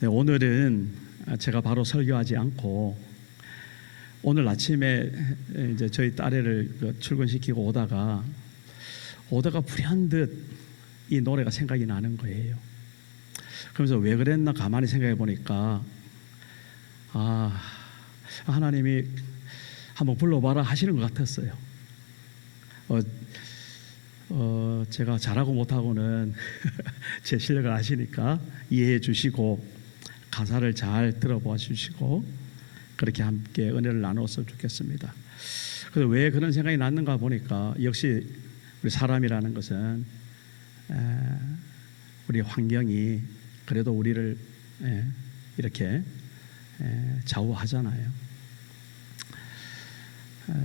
네, 오늘은 제가 바로 설교하지 않고 오늘 아침에 이제 저희 딸애를 출근시키고 오다가 불현듯 이 노래가 생각이 나는 거예요. 그래서 왜 그랬나 가만히 생각해 보니까 하나님이 한번 불러봐라 하시는 것 같았어요. 제가 잘하고 못하고는 제 실력을 아시니까 이해해 주시고 가사를 잘 들어봐 주시고 그렇게 함께 은혜를 나눴으면 좋겠습니다. 그래서 왜 그런 생각이 났는가 보니까 역시 우리 사람이라는 것은 우리 환경이 그래도 우리를 이렇게 좌우하잖아요.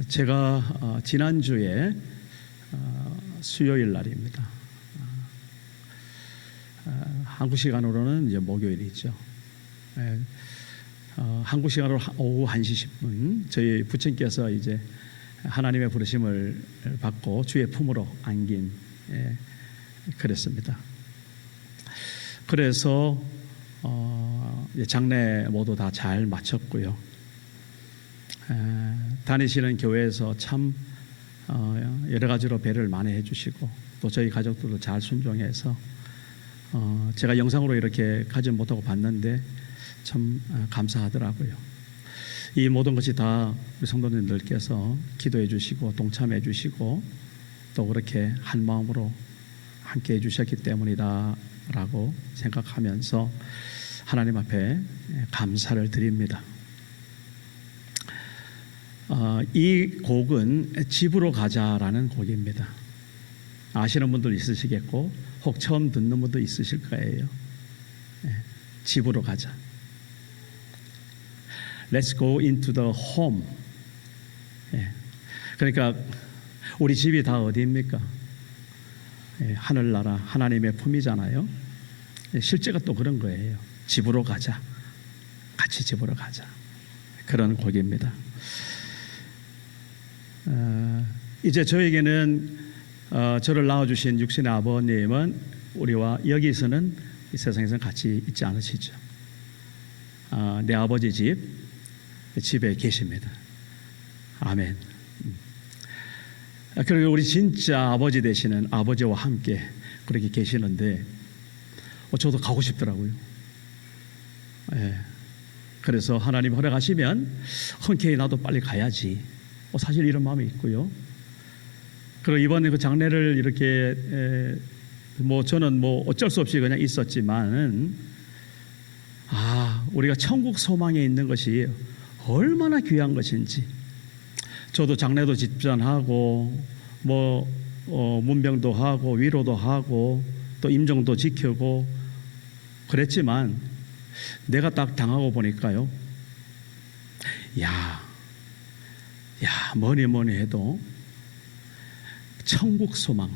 제가 지난주에 수요일 날입니다. 한국 시간으로는 이제 목요일이죠. 한국 시간으로 오후 1시 10분 저희 부친께서 이제 하나님의 부르심을 받고 주의 품으로 안긴 그랬습니다. 그래서 장례 모두 다 잘 마쳤고요. 다니시는 교회에서 참 여러 가지로 배려를 많이 해주시고 또 저희 가족들도 잘 순종해서 제가 영상으로 이렇게 가지 못하고 봤는데 참 감사하더라고요. 이 모든 것이 다 우리 성도님들께서 기도해 주시고 동참해 주시고 또 그렇게 한 마음으로 함께 해 주셨기 때문이다 라고 생각하면서 하나님 앞에 감사를 드립니다. 이 곡은 집으로 가자라는 곡입니다. 아시는 분들 있으시겠고 혹 처음 듣는 분도 있으실 거예요. 집으로 가자. Let's go into the home. 그러니까 우리 집이 다 어디입니까? 하늘나라 하나님의 품이잖아요. 실제가 또 그런 거예요. 집으로 가자. 같이 집으로 가자. 그런 곡입니다. 이제 저에게는 저를 낳아주신 육신의 아버님은 우리와 여기서는 이 세상에서는 같이 있지 않으시죠. 내 아버지 집에 계십니다. 아멘. 그리고 우리 진짜 아버지 되시는 아버지와 함께 그렇게 계시는데 저도 가고 싶더라고요. 그래서 하나님 허락하시면 흔쾌히 나도 빨리 가야지. 사실 이런 마음이 있고요. 그리고 이번에 그 장례를 이렇게 저는 어쩔 수 없이 그냥 있었지만은 우리가 천국 소망에 있는 것이 얼마나 귀한 것인지 저도 장례도 집전하고 문병도 하고 위로도 하고 또 임종도 지키고 그랬지만 내가 딱 당하고 보니까요. 뭐니 해도 천국 소망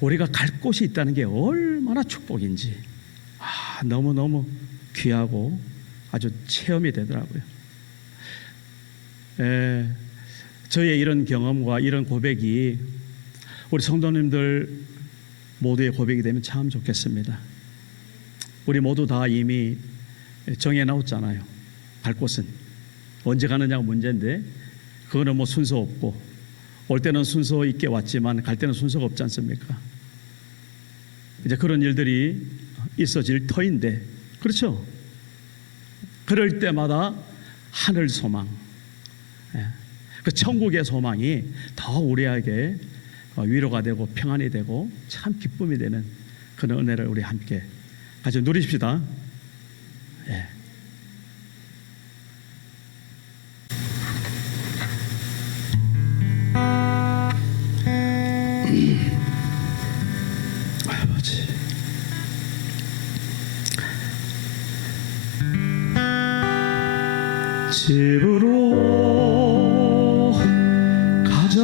우리가 갈 곳이 있다는 게 얼마나 축복인지 너무너무 귀하고 아주 체험이 되더라고요. 저의 이런 경험과 이런 고백이 우리 성도님들 모두의 고백이 되면 참 좋겠습니다. 우리 모두 다 이미 정해놓았잖아요. 갈 곳은 언제 가느냐가 문제인데 그거는 순서 없고 올 때는 순서 있게 왔지만 갈 때는 순서가 없지 않습니까? 이제 그런 일들이 있어질 터인데 그렇죠? 그럴 때마다 하늘 소망 그 천국의 소망이 더 우리에게 위로가 되고 평안이 되고 참 기쁨이 되는 그런 은혜를 우리 함께 같이 누리십시다. 아버지 집으로 가자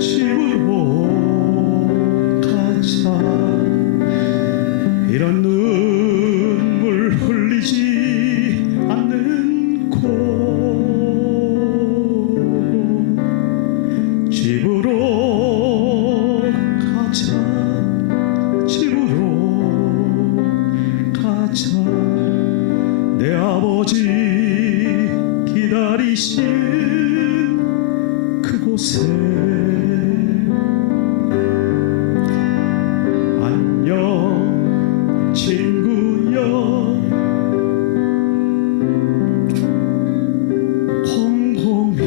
집으로 가자 이런 눈물 흘리지 않는 곳 집으로 가자 집으로 가자 내 아버지 기다리시는 그곳에 안녕 친구여 곰곰이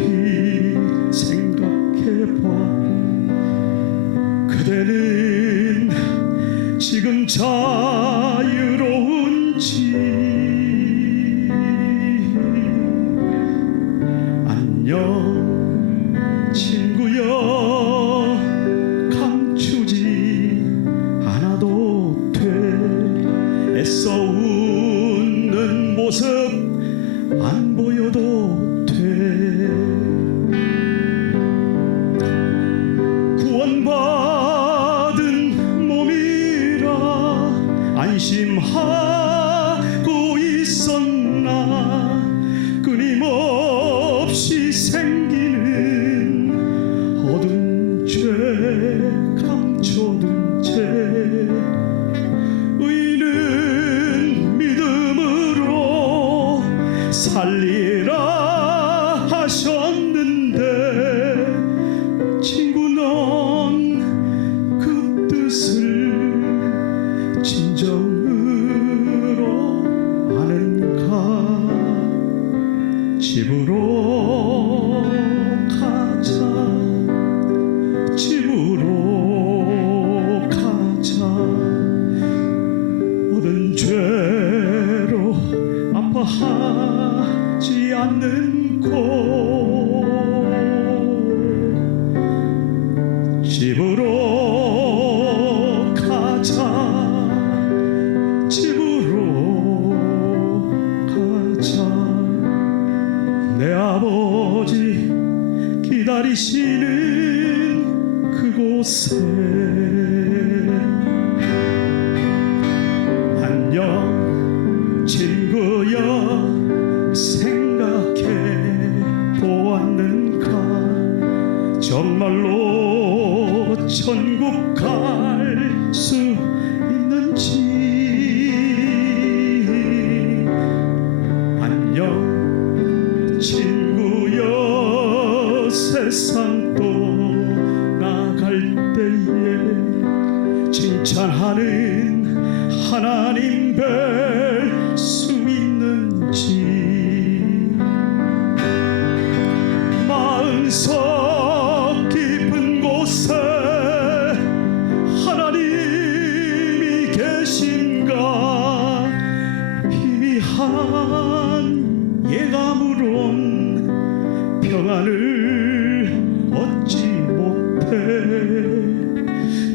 생각해봐 그대는 지금 자유로운지 안녕 친구여 감추지 않아도 돼 애써 웃는 모습 안 보여도 돼 구원받은 몸이라 안심하고 있었나 끊임없이 생기는 어두운 죄 감춰둔 채 의인은 믿음으로 살리라 하셨는데 친구 넌 그 뜻을 진정으로 아는가 집으로 가자 집으로 가자 모든 죄로 아파하지 않는 곳 집으로 가자 집으로 가자 내 아버지 기다리시는 그곳에 안녕 친구여 생각해 보았는가 정말로 천국 갈 수 있는지 안녕 친구여 세상 떠나갈 때에 칭찬하는 하나님 뵐 수 있는지 마음속 깊은 곳에 하나님이 계신가 희미한 예감으론 평안을 얻지 못해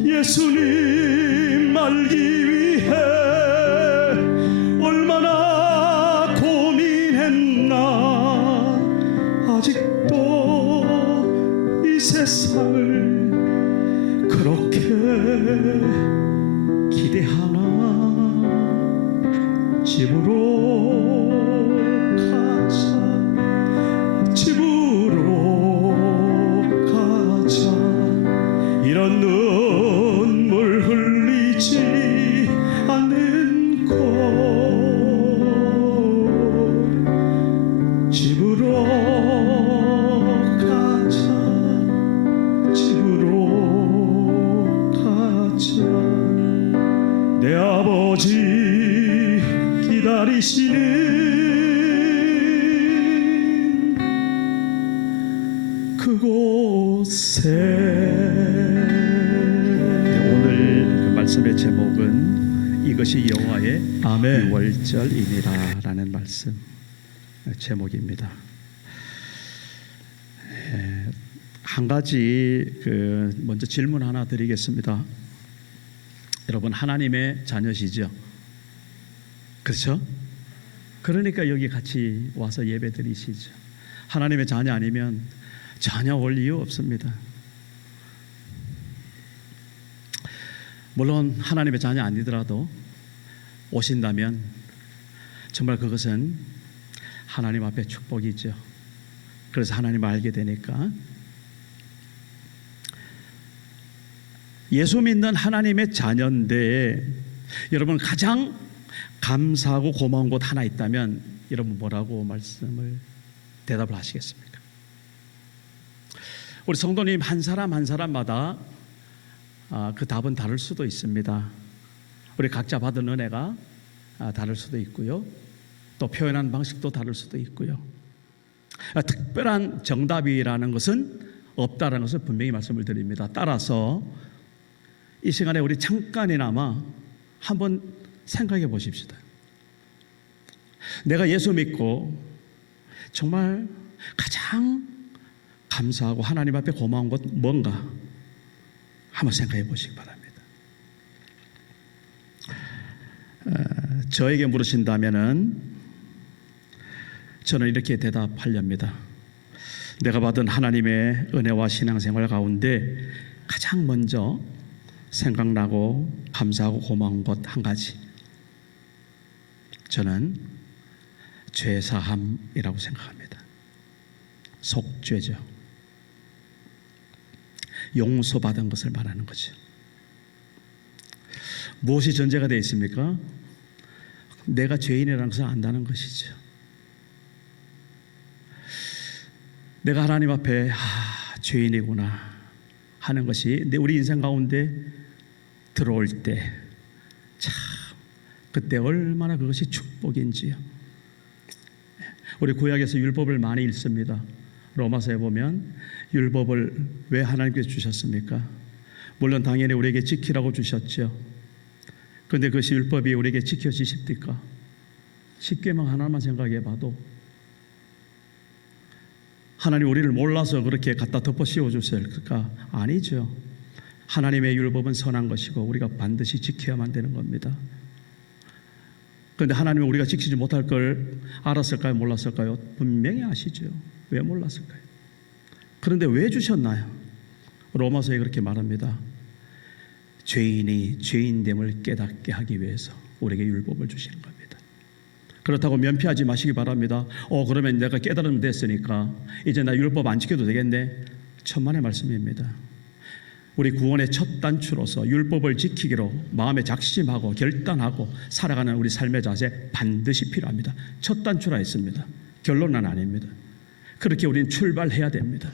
예수님 알기 위해 얼마나 고민했나 아직도 이 세상을 그렇게 기대하나 집으로 가자 집으로 가자 이런 눈물 흘리지 않는 곳 집으로 가자 집으로 가자 내 아버지 기다리시는 그곳에 오늘 그 말씀의 제목은 이것이 여호와의 유월절이니라라는 말씀 제목입니다. 한 가지 먼저 질문 하나 드리겠습니다. 여러분 하나님의 자녀시죠? 그렇죠? 그러니까 여기 같이 와서 예배 드리시죠. 하나님의 자녀 아니면 전혀 올 이유 없습니다. 물론 하나님의 자녀 아니더라도 오신다면 정말 그것은 하나님 앞에 축복이죠. 그래서 하나님을 알게 되니까 예수 믿는 하나님의 자녀인데 여러분 가장 감사하고 고마운 것 하나 있다면 여러분 뭐라고 대답을 하시겠습니까? 우리 성도님 한 사람 한 사람마다 그 답은 다를 수도 있습니다. 우리 각자 받은 은혜가 다를 수도 있고요. 또 표현하는 방식도 다를 수도 있고요. 특별한 정답이라는 것은 없다라는 것을 분명히 말씀을 드립니다. 따라서 이 시간에 우리 잠깐이나마 한번 생각해 보십시다. 내가 예수 믿고 정말 가장 감사하고 하나님 앞에 고마운 것 뭔가 한번 생각해 보시기 바랍니다. 저에게 물으신다면은 저는 이렇게 대답하렵니다. 내가 받은 하나님의 은혜와 신앙생활 가운데 가장 먼저 생각나고 감사하고 고마운 것 한 가지, 저는 죄사함이라고 생각합니다. 속죄죠. 용서받은 것을 말하는 거죠. 무엇이 전제가 되어 있습니까? 내가 죄인이라는 것을 안다는 것이죠. 내가 하나님 앞에 죄인이구나 하는 것이 우리 인생 가운데 들어올 때 참 그때 얼마나 그것이 축복인지요. 우리 구약에서 율법을 많이 읽습니다. 로마서에 보면 율법을 왜 하나님께서 주셨습니까? 물론 당연히 우리에게 지키라고 주셨죠. 그런데 그것이 율법이 우리에게 지켜지십니까? 10계명 하나만 생각해 봐도 하나님 우리를 몰라서 그렇게 갖다 덮어 씌워주실까? 아니죠. 하나님의 율법은 선한 것이고 우리가 반드시 지켜야만 되는 겁니다. 그런데 하나님은 우리가 지키지 못할 걸 알았을까요? 몰랐을까요? 분명히 아시죠. 왜 몰랐을까요? 그런데 왜 주셨나요? 로마서에 그렇게 말합니다. 죄인이 죄인됨을 깨닫게 하기 위해서 우리에게 율법을 주시는 겁니다. 그렇다고 면피하지 마시기 바랍니다. 그러면 내가 깨달으면 됐으니까 이제 나 율법 안 지켜도 되겠네. 천만의 말씀입니다. 우리 구원의 첫 단추로서 율법을 지키기로 마음에 작심하고 결단하고 살아가는 우리 삶의 자세 반드시 필요합니다. 첫 단추라 했습니다. 결론은 아닙니다. 그렇게 우리는 출발해야 됩니다.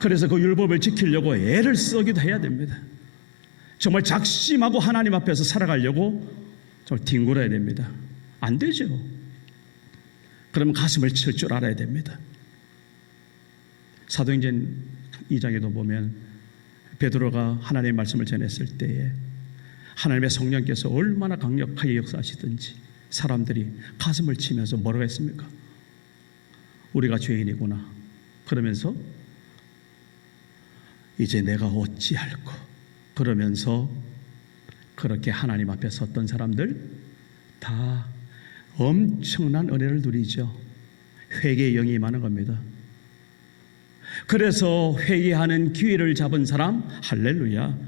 그래서 그 율법을 지키려고 애를 쓰기도 해야 됩니다. 정말 작심하고 하나님 앞에서 살아가려고 정말 뒹굴어야 됩니다. 안 되죠. 그러면 가슴을 칠 줄 알아야 됩니다. 사도행전 2장에도 보면 베드로가 하나님의 말씀을 전했을 때에 하나님의 성령께서 얼마나 강력하게 역사하시든지 사람들이 가슴을 치면서 뭐라고 했습니까? 우리가 죄인이구나. 그러면서 이제 내가 어찌할꼬. 그러면서 그렇게 하나님 앞에 섰던 사람들 다 엄청난 은혜를 누리죠. 회개의 영이 임하는 겁니다. 그래서 회개하는 기회를 잡은 사람, 할렐루야,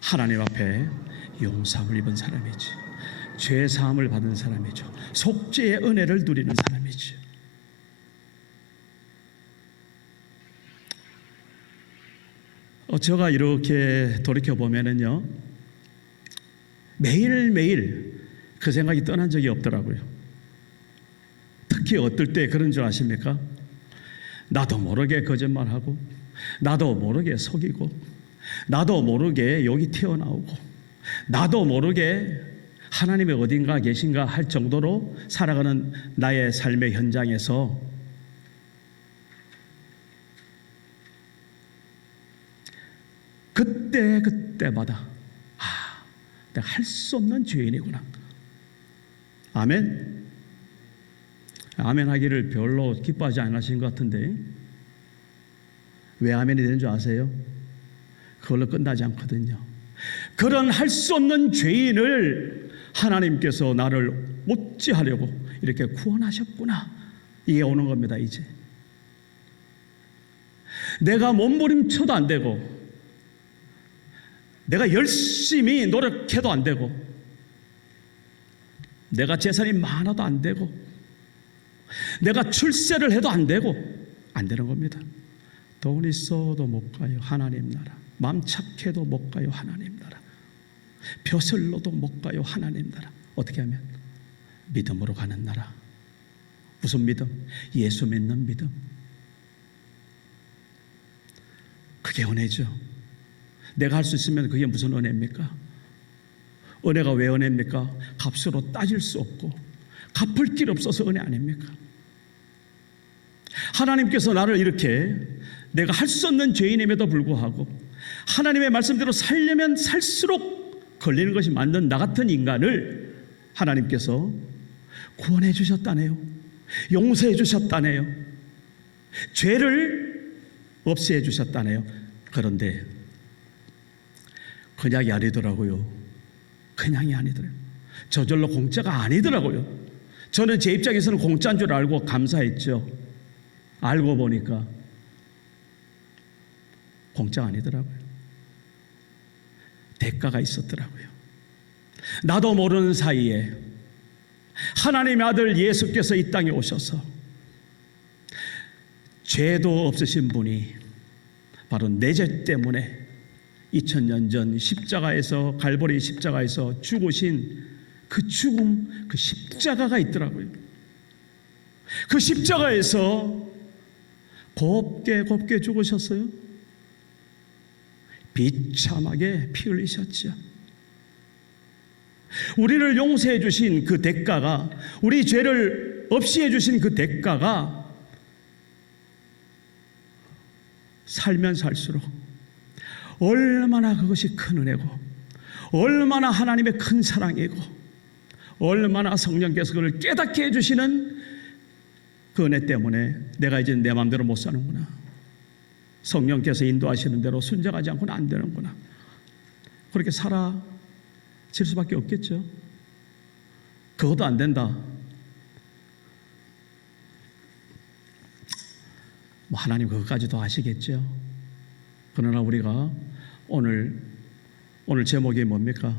하나님 앞에 용서함을 입은 사람이죠. 죄사함을 받은 사람이죠. 속죄의 은혜를 누리는 사람이죠. 제가 이렇게 돌이켜보면은요, 매일매일 그 생각이 떠난 적이 없더라고요. 특히 어떨 때 그런 줄 아십니까? 나도 모르게 거짓말하고, 나도 모르게 속이고, 나도 모르게 여기 튀어나오고, 나도 모르게 하나님의 어딘가 계신가 할 정도로 살아가는 나의 삶의 현장에서 그때마다 내가 할 수 없는 죄인이구나. 아멘. 아멘 하기를 별로 기뻐하지 않으신 것 같은데 왜 아멘이 되는 줄 아세요? 그걸로 끝나지 않거든요. 그런 할 수 없는 죄인을 하나님께서 나를 어찌하려고 이렇게 구원하셨구나. 이게 오는 겁니다. 이제 내가 몸부림쳐도 안 되고, 내가 열심히 노력해도 안 되고, 내가 재산이 많아도 안 되고, 내가 출세를 해도 안 되고, 안 되는 겁니다. 돈 있어도 못 가요. 하나님 나라. 마음 착해도 못 가요. 하나님 나라. 벼슬로도 못 가요. 하나님 나라. 어떻게 하면? 믿음으로 가는 나라. 무슨 믿음? 예수 믿는 믿음. 그게 은혜죠. 내가 할 수 있으면 그게 무슨 은혜입니까? 은혜가 왜 은혜입니까? 값으로 따질 수 없고 갚을 길 없어서 은혜 아닙니까? 하나님께서 나를 이렇게 내가 할 수 없는 죄인임에도 불구하고 하나님의 말씀대로 살려면 살수록 걸리는 것이 맞는 나 같은 인간을 하나님께서 구원해 주셨다네요. 용서해 주셨다네요. 죄를 없애해 주셨다네요. 그런데 그냥이 아니더라고요. 그냥이 아니더라고요. 저절로 공짜가 아니더라고요. 저는 제 입장에서는 공짜인 줄 알고 감사했죠. 알고 보니까 공짜가 아니더라고요. 대가가 있었더라고요. 나도 모르는 사이에 하나님의 아들 예수께서 이 땅에 오셔서 죄도 없으신 분이 바로 내 죄 때문에 2000년 전 십자가에서 갈보리 십자가에서 죽으신 그 죽음, 그 십자가가 있더라고요. 그 십자가에서 곱게 죽으셨어요. 비참하게 피 흘리셨죠. 우리를 용서해 주신 그 대가가, 우리 죄를 없이 해 주신 그 대가가 살면 살수록 얼마나 그것이 큰 은혜고, 얼마나 하나님의 큰 사랑이고, 얼마나 성령께서 그걸 깨닫게 해주시는 그 은혜 때문에 내가 이제 내 마음대로 못 사는구나, 성령께서 인도하시는 대로 순종하지 않고는 안 되는구나, 그렇게 살아질 수밖에 없겠죠. 그것도 안 된다, 뭐 하나님 그것까지도 아시겠죠. 그러나 우리가 오늘 제목이 뭡니까?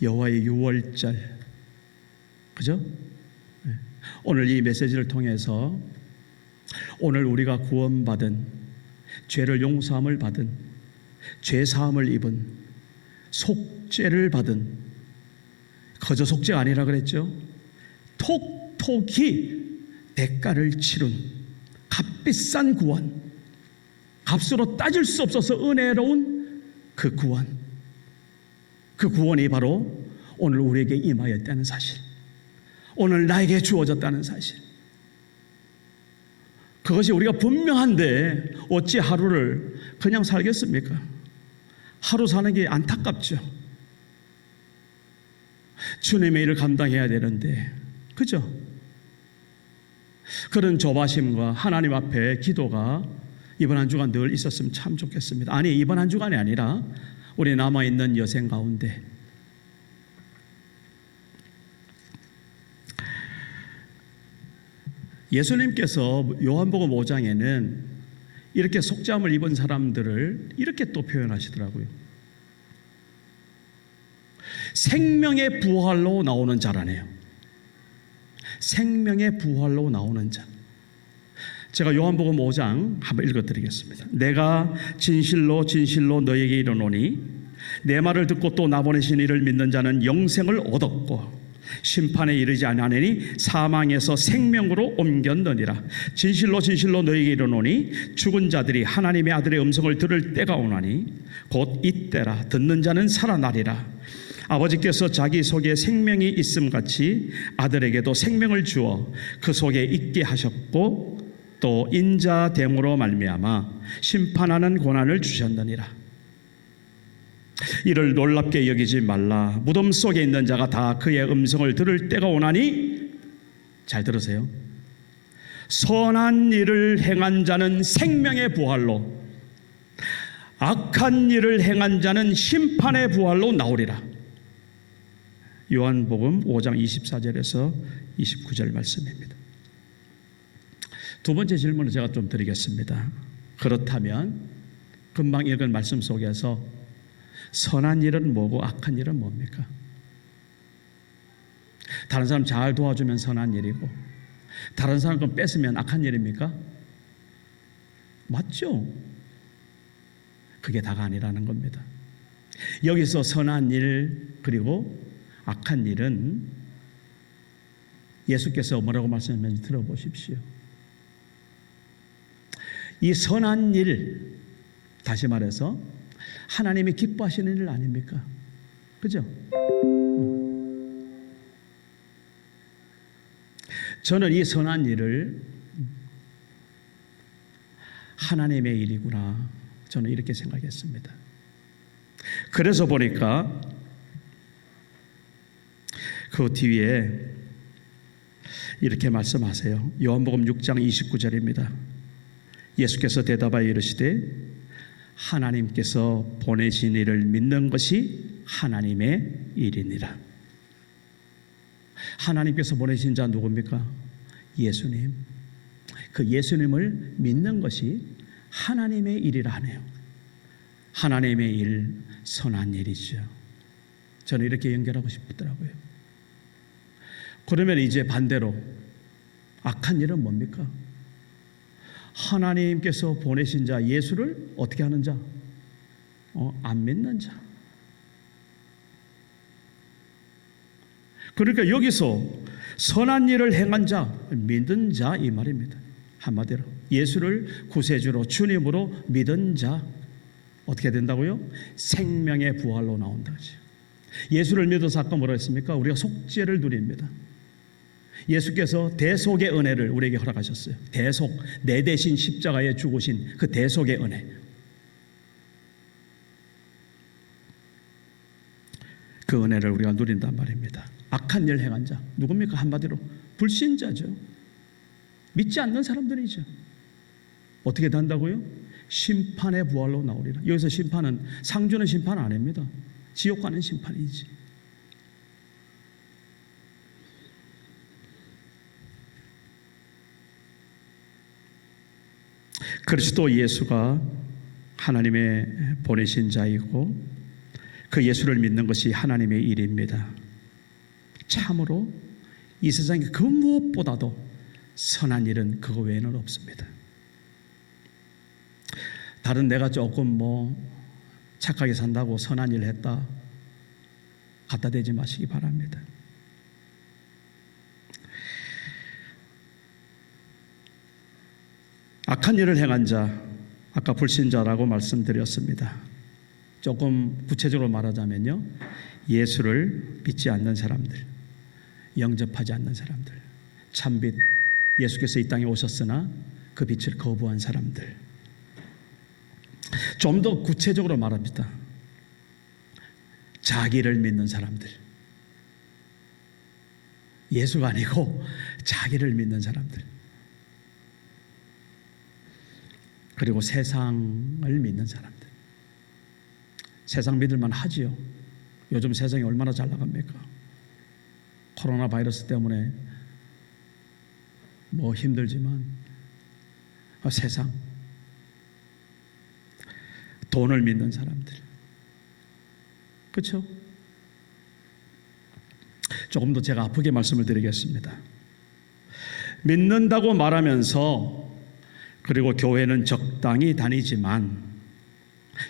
여호와의 유월절, 그죠? 오늘 이 메시지를 통해서 오늘 우리가 구원받은, 죄를 용서함을 받은, 죄사함을 입은, 속죄를 받은, 거저 속죄가 아니라 그랬죠. 톡톡히 대가를 치른 값비싼 구원, 값으로 따질 수 없어서 은혜로운 그 구원, 그 구원이 바로 오늘 우리에게 임하였다는 사실, 오늘 나에게 주어졌다는 사실, 그것이 우리가 분명한데 어찌 하루를 그냥 살겠습니까? 하루 사는 게 안타깝죠. 주님의 일을 감당해야 되는데, 그죠? 그런 조바심과 하나님 앞에 기도가 이번 한 주간 늘 있었으면 참 좋겠습니다. 아니, 이번 한 주간이 아니라 우리 남아있는 여생 가운데 예수님께서 요한복음 5장에는 이렇게 속죄함을 입은 사람들을 이렇게 또 표현하시더라고요. 생명의 부활로 나오는 자라네요. 생명의 부활로 나오는 자. 제가 요한복음 5장 한번 읽어드리겠습니다. 내가 진실로 진실로 너에게 이르노니 내 말을 듣고 또 나 보내신 이를 믿는 자는 영생을 얻었고 심판에 이르지 아니하니 사망에서 생명으로 옮겼느니라. 진실로 진실로 너에게 이르노니 죽은 자들이 하나님의 아들의 음성을 들을 때가 오나니 곧 이때라. 듣는 자는 살아나리라. 아버지께서 자기 속에 생명이 있음같이 아들에게도 생명을 주어 그 속에 있게 하셨고 또 인자됨으로 말미암아 심판하는 권한을 주셨느니라. 이를 놀랍게 여기지 말라. 무덤 속에 있는 자가 다 그의 음성을 들을 때가 오나니, 잘 들으세요, 선한 일을 행한 자는 생명의 부활로, 악한 일을 행한 자는 심판의 부활로 나오리라. 요한복음 5장 24절에서 29절 말씀입니다. 두 번째 질문을 제가 좀 드리겠습니다. 그렇다면 금방 읽은 말씀 속에서 선한 일은 뭐고 악한 일은 뭡니까? 다른 사람 잘 도와주면 선한 일이고 다른 사람 건 뺏으면 악한 일입니까? 맞죠? 그게 다가 아니라는 겁니다. 여기서 선한 일 그리고 악한 일은 예수께서 뭐라고 말씀하셨는지 들어보십시오. 이 선한 일, 다시 말해서 하나님이 기뻐하시는 일 아닙니까? 그죠? 저는 이 선한 일을 하나님의 일이구나, 저는 이렇게 생각했습니다. 그래서 보니까 그 뒤에 이렇게 말씀하세요. 요한복음 6장 29절입니다. 예수께서 대답하여 이르시되 하나님께서 보내신 이를 믿는 것이 하나님의 일이니라. 하나님께서 보내신 자 누굽니까? 예수님. 그 예수님을 믿는 것이 하나님의 일이라 하네요. 하나님의 일, 선한 일이죠. 저는 이렇게 연결하고 싶더라고요. 그러면 이제 반대로 악한 일은 뭡니까? 하나님께서 보내신 자 예수를 어떻게 하는 자? 안 믿는 자. 그러니까 여기서 선한 일을 행한 자, 믿은 자 이 말입니다. 한마디로 예수를 구세주로 주님으로 믿은 자 어떻게 된다고요? 생명의 부활로 나온다죠. 예수를 믿어서 아까 뭐라 했습니까? 우리가 속죄를 누립니다. 예수께서 대속의 은혜를 우리에게 허락하셨어요. 대속, 내 대신 십자가에 죽으신 그 대속의 은혜. 그 은혜를 우리가 누린단 말입니다. 악한 일 행한 자 누굽니까? 한마디로 불신자죠. 믿지 않는 사람들이죠. 어떻게 된다고요? 심판의 부활로 나오리라. 여기서 심판은 상 주는 심판 아닙니다. 지옥 가는 심판이지. 그리스도 예수가 하나님의 보내신 자이고 그 예수를 믿는 것이 하나님의 일입니다. 참으로 이 세상에 그 무엇보다도 선한 일은 그거 외에는 없습니다. 다른 내가 조금 착하게 산다고 선한 일 했다 갖다 대지 마시기 바랍니다. 악한 일을 행한 자, 아까 불신자라고 말씀드렸습니다. 조금 구체적으로 말하자면요, 예수를 믿지 않는 사람들, 영접하지 않는 사람들, 참빛 예수께서 이 땅에 오셨으나 그 빛을 거부한 사람들. 좀 더 구체적으로 말합니다. 자기를 믿는 사람들, 예수가 아니고 자기를 믿는 사람들, 그리고 세상을 믿는 사람들. 세상 믿을만 하지요. 요즘 세상이 얼마나 잘 나갑니까? 코로나 바이러스 때문에 힘들지만 세상, 돈을 믿는 사람들, 그렇죠? 조금 더 제가 아프게 말씀을 드리겠습니다. 믿는다고 말하면서 그리고 교회는 적당히 다니지만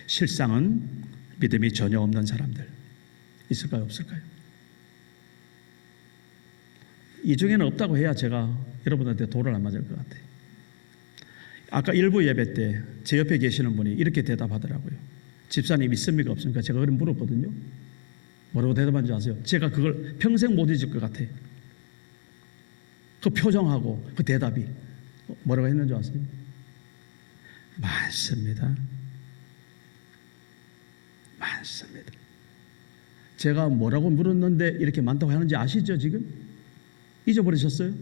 실상은 믿음이 전혀 없는 사람들 있을까요? 없을까요? 이 중에는 없다고 해야 제가 여러분한테 돌을 안 맞을 것 같아요. 아까 일부 예배 때 제 옆에 계시는 분이 이렇게 대답하더라고요. 집사님 믿습니까? 없습니까? 제가 그걸 물었거든요. 뭐라고 대답한지 아세요? 제가 그걸 평생 못 잊을 것 같아요. 그 표정하고 그 대답이 뭐라고 했는지 아세요? 많습니다. 많습니다. 제가 뭐라고 물었는데 이렇게 많다고 하는지 아시죠 지금? 잊어버리셨어요?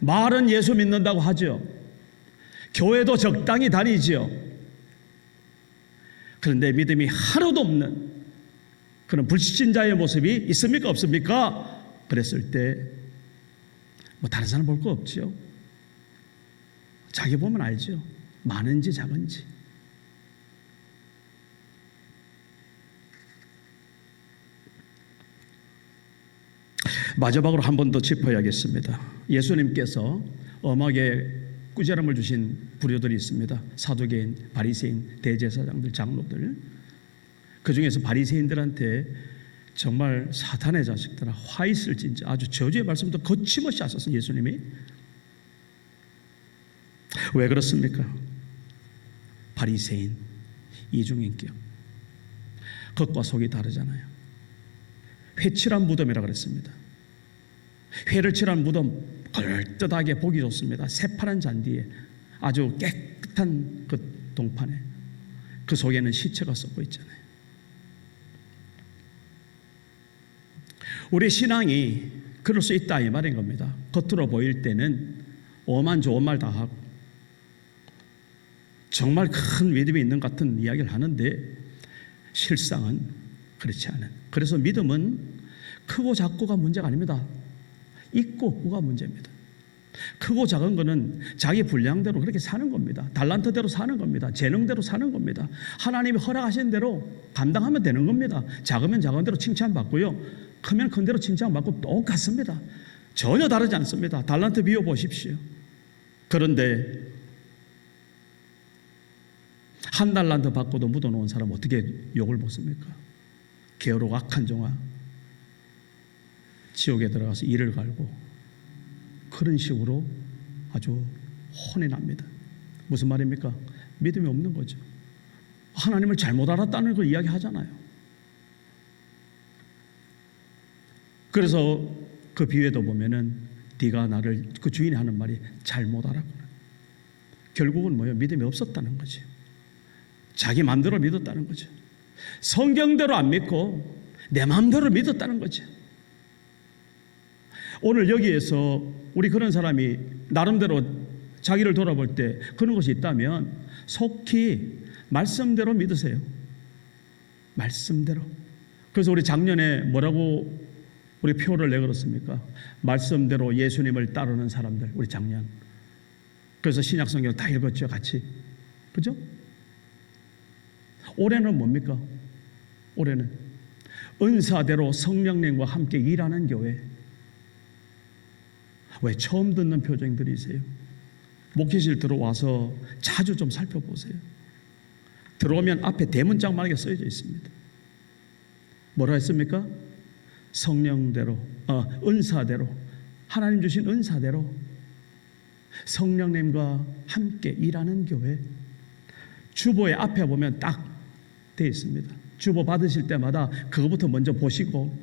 말은 예수 믿는다고 하죠. 교회도 적당히 다니지요. 그런데 믿음이 하나도 없는 그런 불신자의 모습이 있습니까? 없습니까? 그랬을 때 다른 사람 볼 거 없죠. 자기 보면 알죠. 많은지 작은지. 마지막으로 한 번 더 짚어야겠습니다. 예수님께서 엄하게 꾸지람을 주신 부류들이 있습니다. 사두개인, 바리새인, 대제사장들, 장로들. 그 중에서 바리새인들한테 정말 사탄의 자식들아 화 있을진지 아주 저주의 말씀도 거침없이 하셨어요. 예수님이. 왜 그렇습니까? 바리새인, 이중인격. 겉과 속이 다르잖아요. 회칠한 무덤이라 그랬습니다. 회를 칠한 무덤 걸뜻하게 보기 좋습니다. 새파란 잔디에 아주 깨끗한 그 동판에 그 속에는 시체가 썩고 있잖아요. 우리 신앙이 그럴 수 있다 이 말인 겁니다. 겉으로 보일 때는 오만 좋은 말 다 하고 정말 큰 믿음이 있는 것 같은 이야기를 하는데 실상은 그렇지 않은. 그래서 믿음은 크고 작고가 문제가 아닙니다. 있고 없고가 문제입니다. 크고 작은 거는 자기 분량대로 그렇게 사는 겁니다. 달란트대로 사는 겁니다. 재능대로 사는 겁니다. 하나님이 허락하신 대로 감당하면 되는 겁니다. 작으면 작은 대로 칭찬받고요, 크면 큰 대로 칭찬받고 똑같습니다. 전혀 다르지 않습니다. 달란트 비워 보십시오. 그런데 한 달란트 받고도 묻어놓은 사람 어떻게 욕을 먹습니까? 게으르고 악한 종아, 지옥에 들어가서 이를 갈고 그런 식으로 아주 혼이 납니다. 무슨 말입니까? 믿음이 없는 거죠. 하나님을 잘못 알았다는 걸 이야기하잖아요. 그래서 그 비유에도 보면은 네가 나를, 그 주인이 하는 말이 잘못 알았구나. 결국은 뭐예요? 믿음이 없었다는 거지. 자기 마음대로 믿었다는 거죠. 성경대로 안 믿고 내 마음대로 믿었다는 거죠. 오늘 여기에서 우리 그런 사람이 나름대로 자기를 돌아볼 때 그런 것이 있다면 속히 말씀대로 믿으세요. 말씀대로. 그래서 우리 작년에 뭐라고 우리 표를 내걸었습니까? 말씀대로 예수님을 따르는 사람들. 우리 작년. 그래서 신약 성경 다 읽었죠, 같이. 그죠? 올해는 뭡니까? 올해는 은사대로 성령님과 함께 일하는 교회. 왜 처음 듣는 표정들이세요? 목회실 들어와서 자주 좀 살펴보세요. 들어오면 앞에 대문짝만하게 써져 있습니다. 뭐라 했습니까? 성령대로, 은사대로, 하나님 주신 은사대로 성령님과 함께 일하는 교회. 주보의 앞에 보면 딱 되어 있습니다. 주보 받으실 때마다 그거부터 먼저 보시고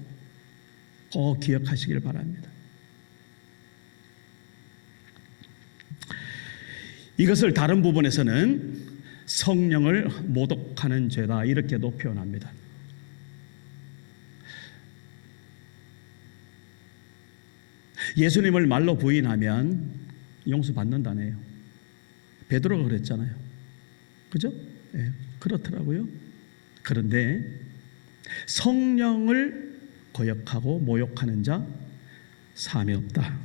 꼭 기억하시길 바랍니다. 이것을 다른 부분에서는 성령을 모독하는 죄다 이렇게도 표현합니다. 예수님을 말로 부인하면 용서받는다네요. 베드로가 그랬잖아요. 그죠? 네, 그렇더라고요. 그런데 성령을 거역하고 모욕하는 자 사함이 없다.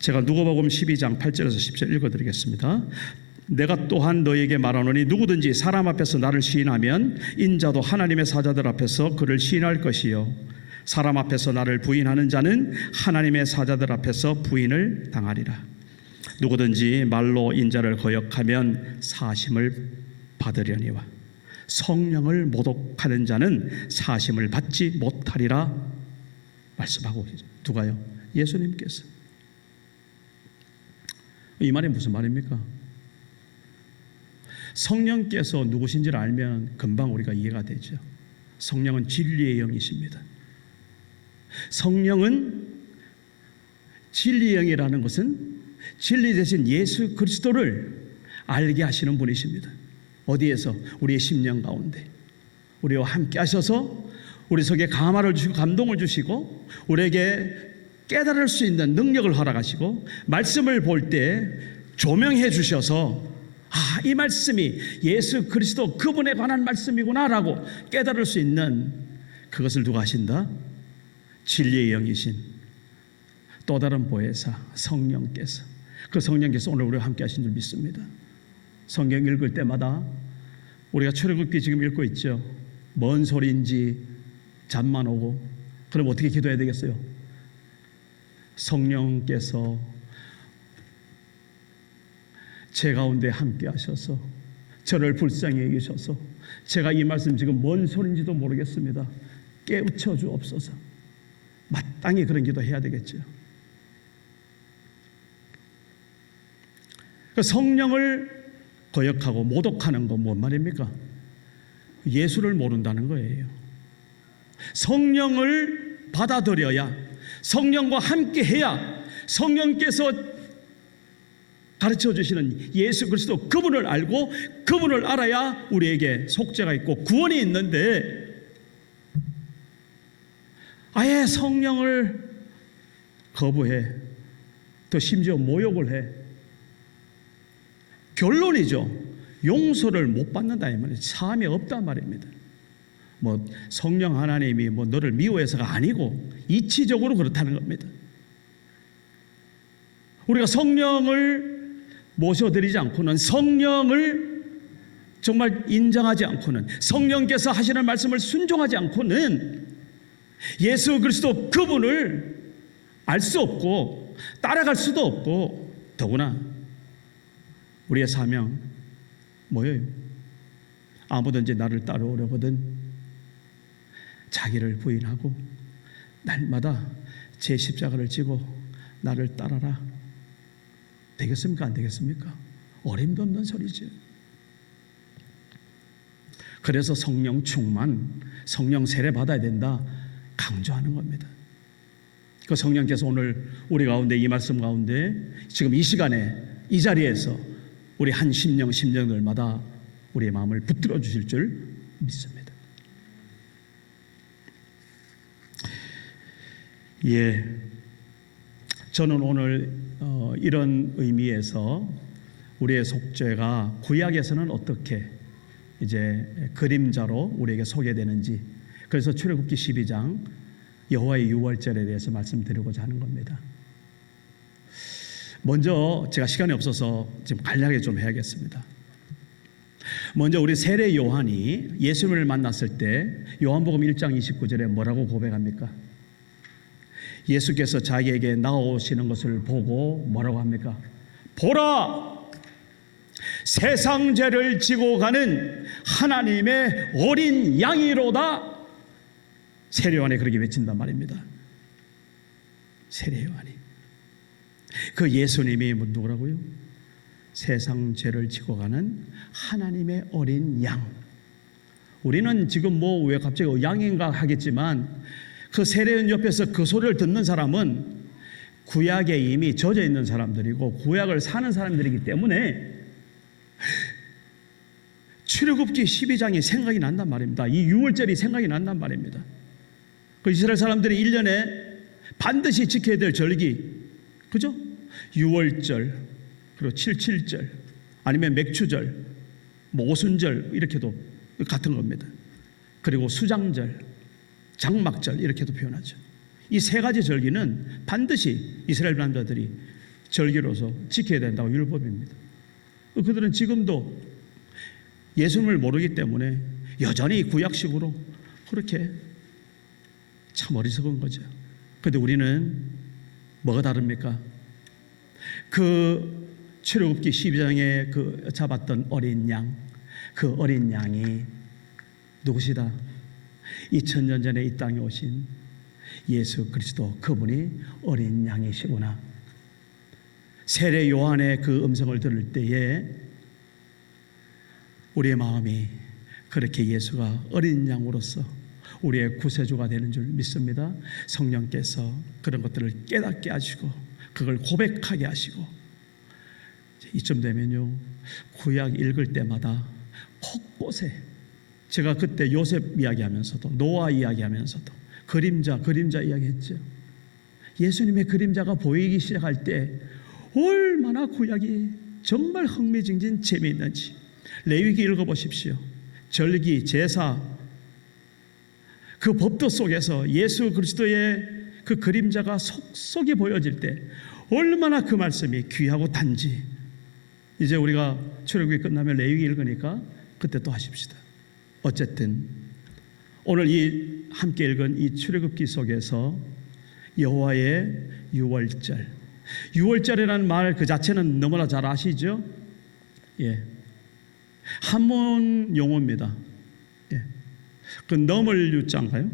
제가 누가복음 12장 8절에서 10절 읽어드리겠습니다. 내가 또한 너에게 말하노니 누구든지 사람 앞에서 나를 시인하면 인자도 하나님의 사자들 앞에서 그를 시인할 것이요 사람 앞에서 나를 부인하는 자는 하나님의 사자들 앞에서 부인을 당하리라. 누구든지 말로 인자를 거역하면 사심을 받으려니와 성령을 모독하는 자는 사심을 받지 못하리라 말씀하고 계십니다. 누가요? 예수님께서. 이 말이 무슨 말입니까? 성령께서 누구신지를 알면 금방 우리가 이해가 되죠. 성령은 진리의 영이십니다. 성령은 진리의 영이라는 것은 진리 대신 예수 그리스도를 알게 하시는 분이십니다. 어디에서? 우리의 심령 가운데 우리와 함께 하셔서 우리 속에 감화를 주시고 감동을 주시고 우리에게 깨달을 수 있는 능력을 허락하시고 말씀을 볼 때 조명해 주셔서 이 말씀이 예수 그리스도 그분에 관한 말씀이구나라고 깨달을 수 있는 그것을 누가 하신다? 진리의 영이신 또 다른 보혜사 성령께서, 그 성령께서 오늘 우리와 함께 하신 줄 믿습니다. 성경 읽을 때마다 우리가 출애굽기 지금 읽고 있죠. 뭔 소리인지 잠만 오고 그럼 어떻게 기도해야 되겠어요? 성령께서 제 가운데 함께 하셔서 저를 불쌍히 여기셔서 제가 이 말씀 지금 뭔 소리인지도 모르겠습니다. 깨우쳐 주옵소서. 마땅히 그런 기도해야 되겠죠. 성령을 거역하고 모독하는 건 뭔 말입니까? 예수를 모른다는 거예요. 성령을 받아들여야, 성령과 함께 해야 성령께서 가르쳐 주시는 예수 그리스도 그분을 알고 그분을 알아야 우리에게 속죄가 있고 구원이 있는데, 아예 성령을 거부해, 또 심지어 모욕을 해. 결론이죠. 용서를 못 받는다 이 말이에요. 사함이 없단 말입니다. 뭐 성령 하나님이 뭐 너를 미워해서가 아니고 이치적으로 그렇다는 겁니다. 우리가 성령을 모셔드리지 않고는, 성령을 정말 인정하지 않고는, 성령께서 하시는 말씀을 순종하지 않고는 예수 그리스도 그분을 알 수 없고 따라갈 수도 없고, 더구나 우리의 사명 뭐예요? 아무든지 나를 따라오려거든 자기를 부인하고 날마다 제 십자가를 지고 나를 따라라. 되겠습니까? 안 되겠습니까? 어림도 없는 소리죠. 그래서 성령 충만, 성령 세례 받아야 된다 강조하는 겁니다. 그 성령께서 오늘 우리 가운데, 이 말씀 가운데, 지금 이 시간에 이 자리에서 우리 한 심령들마다 우리의 마음을 붙들어 주실 줄 믿습니다. 예, 저는 오늘 이런 의미에서 우리의 속죄가 구약에서는 어떻게 이제 그림자로 우리에게 소개되는지, 그래서 출애굽기 12장 여호와의 유월절에 대해서 말씀드리고자 하는 겁니다. 먼저 제가 시간이 없어서 지금 간략하게 좀 해야겠습니다. 먼저 우리 세례 요한이 예수님을 만났을 때 요한복음 1장 29절에 뭐라고 고백합니까? 예수께서 자기에게 나오시는 것을 보고 뭐라고 합니까? 보라! 세상 죄를 지고 가는 하나님의 어린 양이로다. 세례 요한이 그렇게 외친단 말입니다. 세례 요한이. 그 예수님이 누구라고요? 세상 죄를 지고 가는 하나님의 어린 양. 우리는 지금 뭐 왜 갑자기 양인가 하겠지만, 그 세례요한 옆에서 그 소리를 듣는 사람은 구약에 이미 젖어 있는 사람들이고 구약을 사는 사람들이기 때문에 출애굽기 12장이 생각이 난단 말입니다. 이 유월절이 생각이 난단 말입니다. 그 이스라엘 사람들이 1년에 반드시 지켜야 될 절기, 그죠? 유월절, 그리고 77절, 아니면 맥추절, 뭐 오순절, 이렇게도 같은 겁니다. 그리고 수장절, 장막절, 이렇게도 표현하죠. 이 세 가지 절기는 반드시 이스라엘 남자들이 절기로서 지켜야 된다고 율법입니다. 그들은 지금도 예수님을 모르기 때문에 여전히 구약식으로 그렇게 참 어리석은 거죠. 그런데 우리는 뭐가 다릅니까? 그 출애굽기 12장에 그 잡았던 어린 양, 그 어린 양이 누구시다? 2000년 전에 이 땅에 오신 예수 그리스도, 그분이 어린 양이시구나. 세례 요한의 그 음성을 들을 때에 우리의 마음이 그렇게 예수가 어린 양으로서 우리의 구세주가 되는 줄 믿습니다. 성령께서 그런 것들을 깨닫게 하시고 그걸 고백하게 하시고, 이쯤 되면요, 구약 읽을 때마다 곳곳에, 제가 그때 요셉 이야기하면서도 노아 이야기하면서도 그림자 이야기했죠. 예수님의 그림자가 보이기 시작할 때 얼마나 구약이 정말 흥미진진 재미있는지 레위기 읽어보십시오. 절기, 제사, 그 법도 속에서 예수 그리스도의 그 그림자가 속속이 보여질 때 얼마나 그 말씀이 귀하고 단지. 이제 우리가 출애굽기 끝나면 레위기 읽으니까 그때 또 하십시다. 어쨌든 오늘 이 함께 읽은 이 출애굽기 속에서 여호와의 유월절, 유월절이라는 말 그 자체는 너무나 잘 아시죠? 예, 한문 용어입니다. 그 넘을 유자인가요?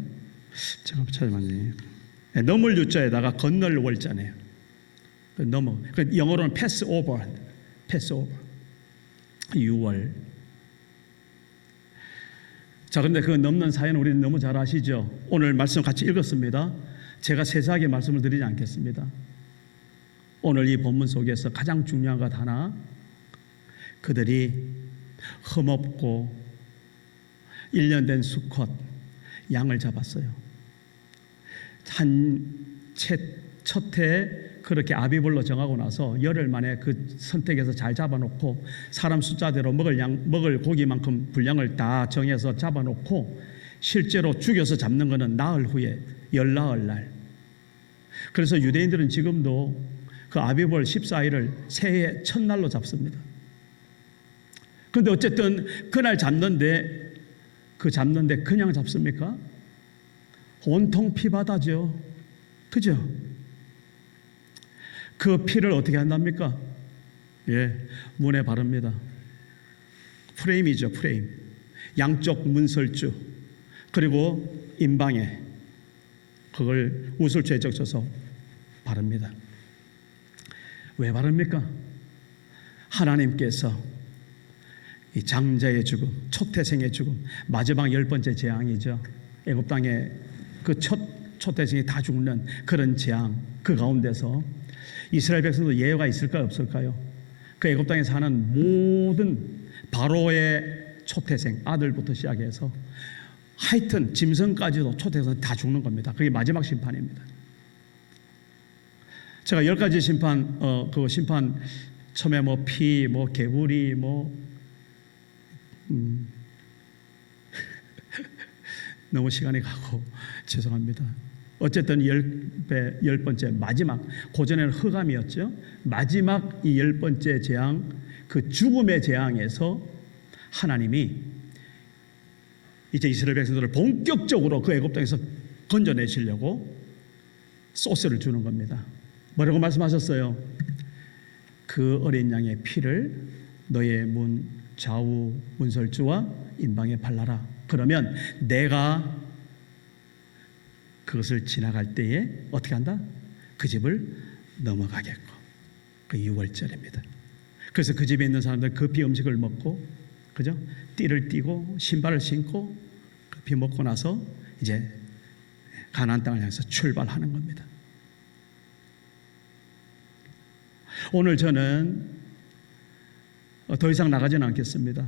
제가 찾아봤네요. 네, 넘을 유자에다가 건널 월자네요. 그 넘어. 그 영어로는 pass over. 유월. 자, 그런데 그 넘는 사연은 우리는 너무 잘 아시죠? 오늘 말씀 같이 읽었습니다. 제가 세세하게 말씀을 드리지 않겠습니다. 오늘 이 본문 속에서 가장 중요한 것 하나, 그들이 흠없고 1년 된 수컷 양을 잡았어요. 첫 해 그렇게 아비벌로 정하고 나서 열흘 만에 그 선택해서 잘 잡아놓고 사람 숫자대로 먹을 고기만큼 분량을 다 정해서 잡아놓고 실제로 죽여서 잡는 것은 나흘 후에 열나흘 날. 그래서 유대인들은 지금도 그 아비벌 14일을 새해 첫날로 잡습니다. 그런데 어쨌든 그날 잡는데 그냥 잡습니까? 온통 피바다죠. 그죠? 그 피를 어떻게 한답니까? 문에 바릅니다. 프레임이죠, 프레임. 양쪽 문설주, 그리고 임방에 그걸 우슬초에 적셔서 바릅니다. 왜 바릅니까? 하나님께서 이 장자의 죽음, 초태생의 죽음, 마지막 10번째 재앙이죠. 애굽 땅에 그 초태생이 다 죽는 그런 재앙, 그 가운데서 이스라엘 백성도 예외가 있을까요, 없을까요? 그 애굽 땅에 사는 모든 바로의 초태생, 아들부터 시작해서 하여튼 짐승까지도 초태생에서 다 죽는 겁니다. 그게 마지막 심판입니다. 제가 10가지 심판, 그 심판 처음에 피, 개구리, 너무 시간이 가고 죄송합니다. 어쨌든 10번째 마지막, 고전에는 흑암이었죠. 마지막 이 10번째 재앙, 그 죽음의 재앙에서 하나님이 이제 이스라엘 백성들을 본격적으로 그 애굽 땅에서 건져내시려고 소스를 주는 겁니다. 뭐라고 말씀하셨어요? 그 어린 양의 피를 너의 문 좌우 문설주와 임방에 발라라. 그러면 내가 그것을 지나갈 때에 어떻게 한다? 그 집을 넘어가겠고. 그 6월절입니다. 그래서 그 집에 있는 사람들 급히 음식을 먹고, 그죠? 띠를 띠고 신발을 신고 급히 먹고 나서 이제 가나안 땅을 향해서 출발하는 겁니다. 오늘 저는 더 이상 나가지는 않겠습니다.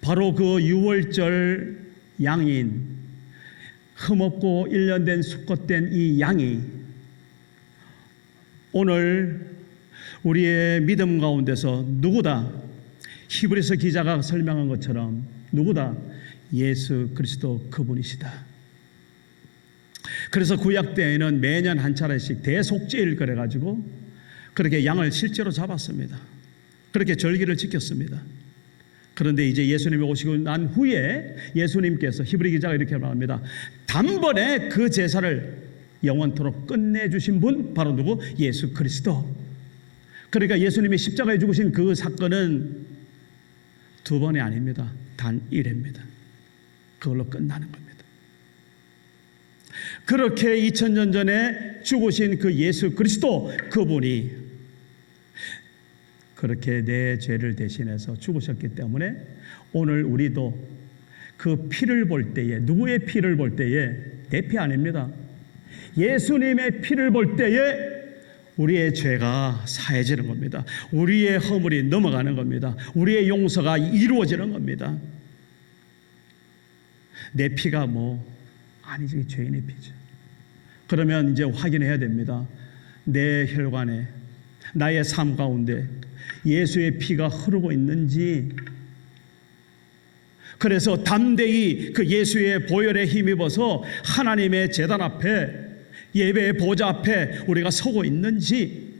바로 그 6월절 양인, 흠없고 1년 된 수컷된 이 양이 오늘 우리의 믿음 가운데서 누구다, 히브리서 기자가 설명한 것처럼 누구다? 예수 그리스도 그분이시다. 그래서 구약 때에는 매년 한 차례씩 대속죄일 그래가지고 그렇게 양을 실제로 잡았습니다. 그렇게 절기를 지켰습니다. 그런데 이제 예수님이 오시고 난 후에 예수님께서, 히브리 기자가 이렇게 말합니다. 단번에 그 제사를 영원토록 끝내주신 분 바로 누구? 예수 그리스도. 그러니까 예수님이 십자가에 죽으신 그 사건은 두 번이 아닙니다. 단 1회입니다. 그걸로 끝나는 겁니다. 그렇게 2000년 전에 죽으신 그 예수 그리스도, 그분이 그렇게 내 죄를 대신해서 죽으셨기 때문에 오늘 우리도 그 피를 볼 때에, 누구의 피를 볼 때에, 내 피 아닙니다. 예수님의 피를 볼 때에 우리의 죄가 사해지는 겁니다. 우리의 허물이 넘어가는 겁니다. 우리의 용서가 이루어지는 겁니다. 내 피가 아니지, 죄인의 피죠. 그러면 이제 확인해야 됩니다. 내 혈관에, 나의 삶 가운데 예수의 피가 흐르고 있는지. 그래서 담대히 그 예수의 보혈에 힘입어서 하나님의 제단 앞에, 예배의 보좌 앞에 우리가 서고 있는지.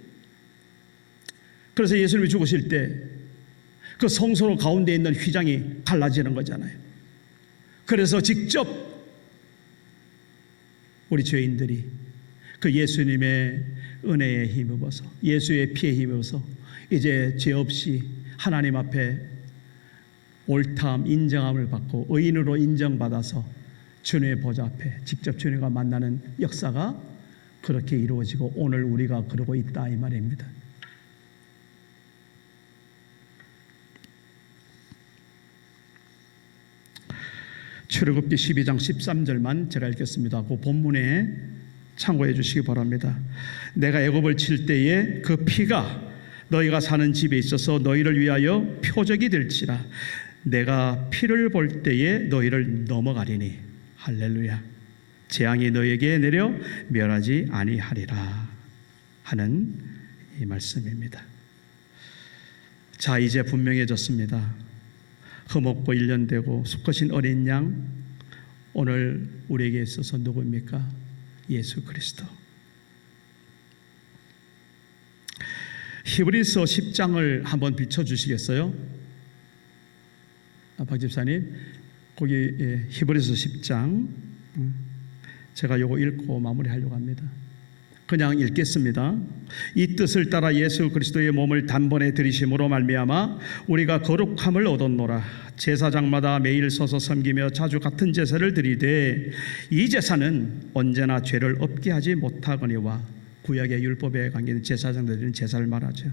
그래서 예수님이 죽으실 때 그 성소로 가운데 있는 휘장이 갈라지는 거잖아요. 그래서 직접 우리 죄인들이 그 예수님의 은혜에 힘입어서, 예수의 피에 힘입어서 이제 죄 없이 하나님 앞에 옳다함 인정함을 받고 의인으로 인정받아서 주님의 보좌 앞에 직접 주님과 만나는 역사가 그렇게 이루어지고 오늘 우리가 그러고 있다 이 말입니다. 출애굽기 12장 13절만 제가 읽겠습니다. 그 본문에 참고해 주시기 바랍니다. 내가 애굽을 칠 때에 그 피가 너희가 사는 집에 있어서 너희를 위하여 표적이 될지라. 내가 피를 볼 때에 너희를 넘어가리니. 할렐루야. 재앙이 너희에게 내려 멸하지 아니하리라 하는 이 말씀입니다. 자, 이제 분명해졌습니다. 흠없고 일련되고 수컷인 어린 양, 오늘 우리에게 있어서 누구입니까? 예수 그리스도. 히브리서 10장을 한번 비춰주시겠어요? 박 집사님, 거기 히브리서 10장 제가 요거 읽고 마무리하려고 합니다. 그냥 읽겠습니다. 이 뜻을 따라 예수 그리스도의 몸을 단번에 들이심으로 말미암아 우리가 거룩함을 얻었노라. 제사장마다 매일 서서 섬기며 자주 같은 제사를 드리되 이 제사는 언제나 죄를 없게 하지 못하거니와. 구약의 율법에 관계된 제사장들은 제사를 말하죠.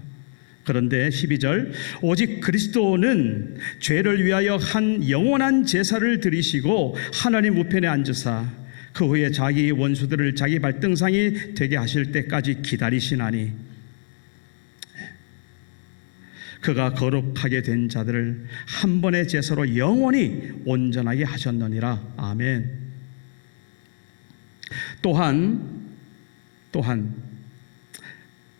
그런데 12절, 오직 그리스도는 죄를 위하여 한 영원한 제사를 드리시고 하나님 우편에 앉으사 그 후에 자기 원수들을 자기 발등상이 되게 하실 때까지 기다리시나니 그가 거룩하게 된 자들을 한 번의 제사로 영원히 온전하게 하셨느니라. 아멘. 또한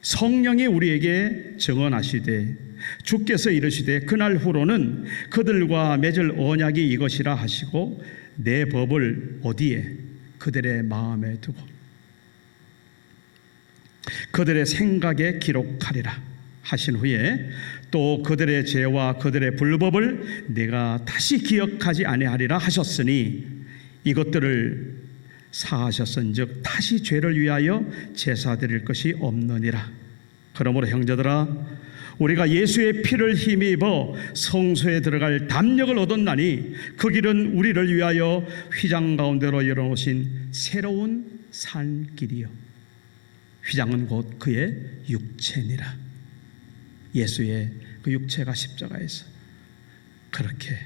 성령이 우리에게 증언하시되 주께서 이르시되 그날 후로는 그들과 맺을 언약이 이것이라 하시고 내 법을 어디에? 그들의 마음에 두고 그들의 생각에 기록하리라 하신 후에 또 그들의 죄와 그들의 불법을 내가 다시 기억하지 아니하리라 하셨으니 이것들을 사하셨은즉 다시 죄를 위하여 제사 드릴 것이 없느니라. 그러므로 형제들아, 우리가 예수의 피를 힘입어 성소에 들어갈 담력을 얻었나니 그 길은 우리를 위하여 휘장 가운데로 열어놓으신 새로운 산길이요 휘장은 곧 그의 육체니라. 예수의 그 육체가 십자가에서 그렇게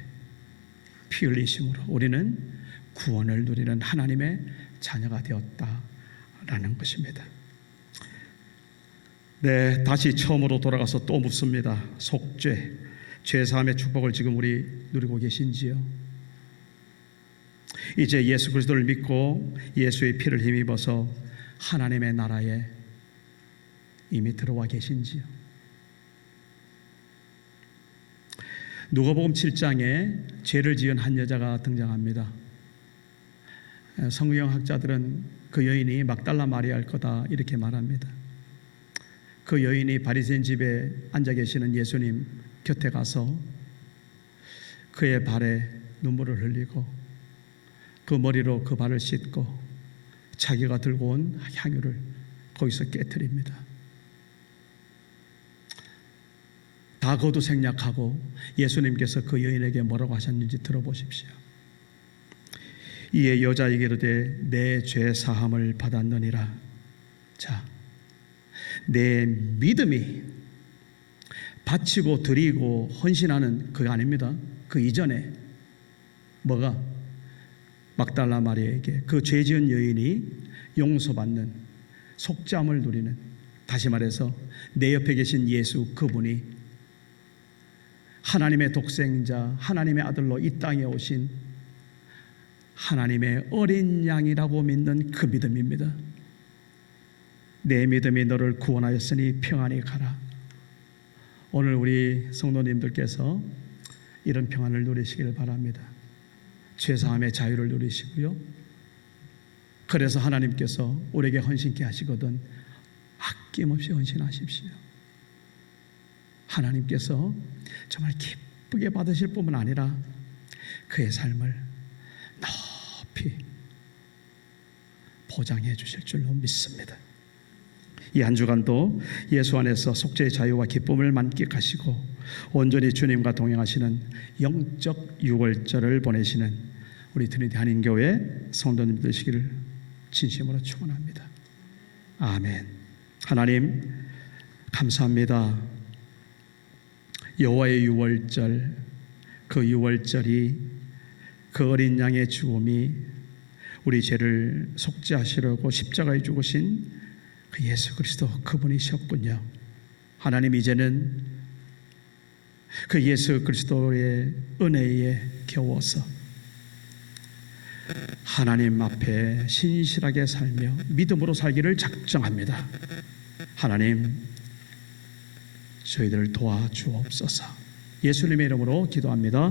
피 흘리심으로 우리는 구원을 누리는 하나님의 자녀가 되었다라는 것입니다. 네, 다시 처음으로 돌아가서 또 묻습니다. 속죄, 죄사함의 축복을 지금 우리 누리고 계신지요? 이제 예수 그리스도를 믿고 예수의 피를 힘입어서 하나님의 나라에 이미 들어와 계신지요? 누가복음 7장에 죄를 지은 한 여자가 등장합니다. 성경학자들은 그 여인이 막달라 마리아일 거다 이렇게 말합니다. 그 여인이 바리새인 집에 앉아 계시는 예수님 곁에 가서 그의 발에 눈물을 흘리고 그 머리로 그 발을 씻고 자기가 들고 온 향유를 거기서 깨트립니다. 다 거두생략하고 예수님께서 그 여인에게 뭐라고 하셨는지 들어보십시오. 이에 여자에게 이르되 내 죄 사함을 받았느니라. 자, 내 믿음이 바치고 드리고 헌신하는 그거 아닙니다. 그 이전에 뭐가? 막달라 마리아에게 그 죄지은 여인이 용서받는 속죄함을 누리는, 다시 말해서 내 옆에 계신 예수 그분이 하나님의 독생자 하나님의 아들로 이 땅에 오신 하나님의 어린 양이라고 믿는 그 믿음입니다. 내 믿음이 너를 구원하였으니 평안히 가라. 오늘 우리 성도님들께서 이런 평안을 누리시길 바랍니다. 죄사함의 자유를 누리시고요. 그래서 하나님께서 우리에게 헌신케 하시거든 아낌없이 헌신하십시오. 하나님께서 정말 기쁘게 받으실 뿐만 아니라 그의 삶을 높이 보장해 주실 줄로 믿습니다. 이 한 주간도 예수 안에서 속죄의 자유와 기쁨을 만끽하시고 온전히 주님과 동행하시는 영적 유월절을 보내시는 우리 트리니티 한인교회 성도님 되시기를 진심으로 축원합니다. 아멘. 하나님 감사합니다. 여호와의 유월절, 그 유월절이 그 어린 양의 죽음이 우리 죄를 속죄하시려고 십자가에 죽으신 그 예수 그리스도 그분이셨군요. 하나님 이제는 그 예수 그리스도의 은혜에 겨워서 하나님 앞에 신실하게 살며 믿음으로 살기를 작정합니다. 하나님 저희들을 도와주옵소서. 예수님의 이름으로 기도합니다.